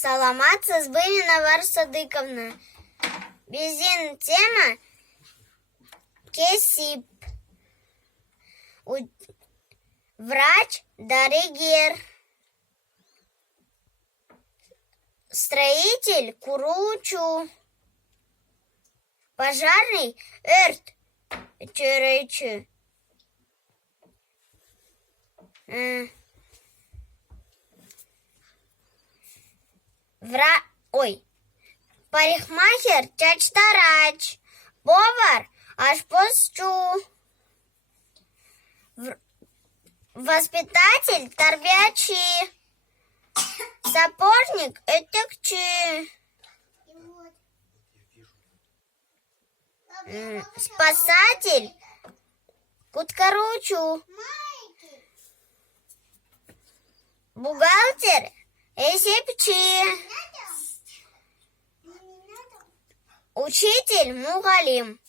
Саламат Сызбынина Варвара Садыковна. Bizim тема кесип. Врач, дәрігер. Строитель, куручу. Пожарный, өрт, чөрөчү. Парикмахер, чачтарач. Повар, ашпозчу. Воспитатель, торбячи. Сапожник, этекчи. Спасатель, куткаручу. Бухгалтер, эсепчи. Учитель, мугалим.